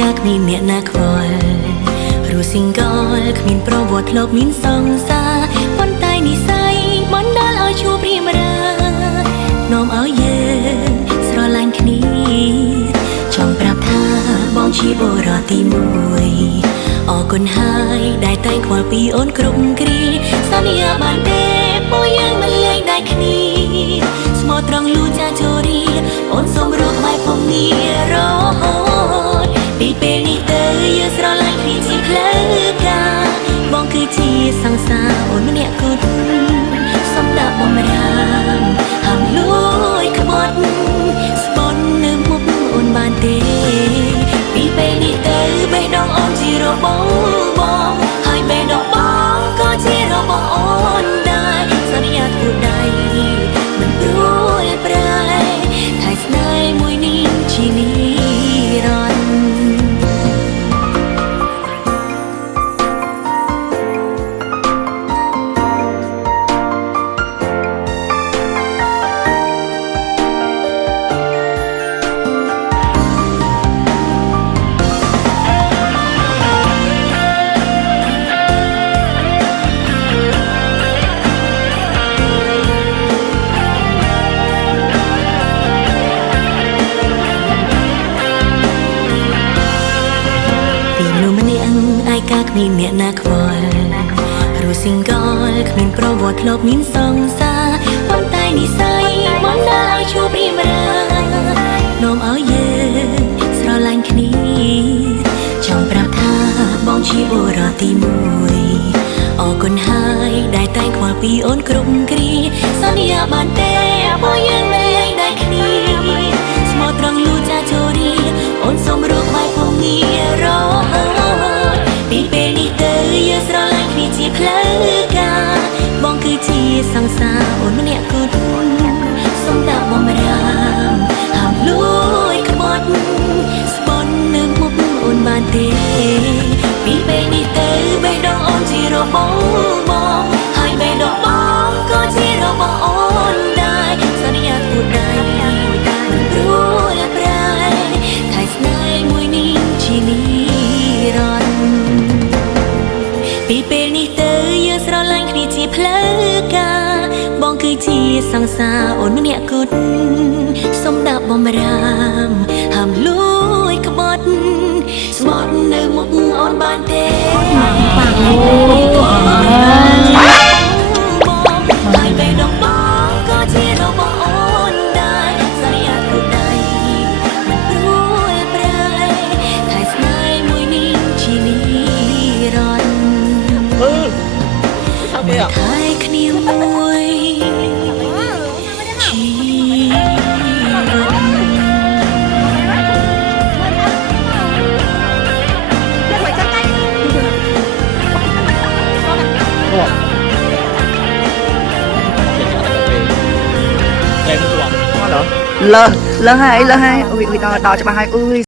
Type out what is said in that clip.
កាគ្មានអ្នកណាខ្វល់រស់ single គ្មានប្រវត្តិធ្លាប់មានសង្សារប៉ុន្តែនិស័យបណ្ដាលឲ្យជួបព្រាមរានាំឲ្យយើងស្រឡាញ់គ្នាចង់ប្រាប់ថាបងជាបុរសទី1អរគុណហើយដែលតែងខ្វល់ពីអូនគ្រប់គ្រាសន្យាបានទេពួកយើងមិនលែងដៃគ្នាស្មោះត្រង់លូចាចូលរីអូនសូមរកក្បែរផងងាររហូតពីពេលនេះទៅយើងស្រឡាញ់គ្នាជាផ្លូវការបងគឺជាសង្សារអូនម្នាក់គត់សូមដាក់បំរាមហាមលួយក្បត់ស្បន់នៅមុខអូនបានទេពីពេលនេះទៅបេះដូងអូនជារបស់បងហើយបេះដូងបងក៏ជារបស់អូនដែរសន្យាទូដៃមិនព្រួយប្រែថៃស្នេហ៍មួយនេះជានិរន្តរ៍គ្មានអ្នកណាខ្វល់រស់ single គ្មានប្រវត្តិធ្លាប់មានសង្សារប៉ុន្តែនិស័យបណ្ដាលឲ្យជួបព្រាមរានាំឲ្យយើងស្រឡាញ់គ្នាចង់ប្រាប់ថាបងជាបុរសទី1អរគុណហើយដែលតែងខ្វល់ពីអូនគ្រប់គ្រាសន្យាបានទេពួកយើងមិនលែងដៃគ្នាស្មោះត្រង់លូចាចូលរីអូនសូមរកក្បែរផងងាររហូតពីពេលនេះទៅយើងស្រឡាញ់គ្នាជាផ្លូវការបងគឺជាសង្សារអូនម្នាក់គត់សូមដាក់បំរាមហាមលួយក្បត់ស្បន់នៅមុខអូនបានទេពីពេលនេះទៅបេះដូងអូនជារបស់បងហើយបេះដូងបងក៏ជារបស់អូនដែរសន្យាទូដៃមិនព្រួយប្រែថៃស្នេហ៍មួយនេះជានិរន្តរ៍ពីពេលនេះទៅយើងស្រឡាញ់គ្នាជាផ្លូវការបងគឺជាសង្សារអូនម្នាក់គត់សូមដាក់បំរាមហាមលួយក្បត់ស្បត់នៅមុខអូនបានទេបាក់អូហើយបេះដូងបងក៏ជារបស់អូនដែរសន្យាទូដៃមិនព្រួយប្រែថៃស្នេហ៍មួយនេះជានិរន្តរ៍ថៃគ្នាមួយជីlơ lơ hai ui ui to to cho bà hai ui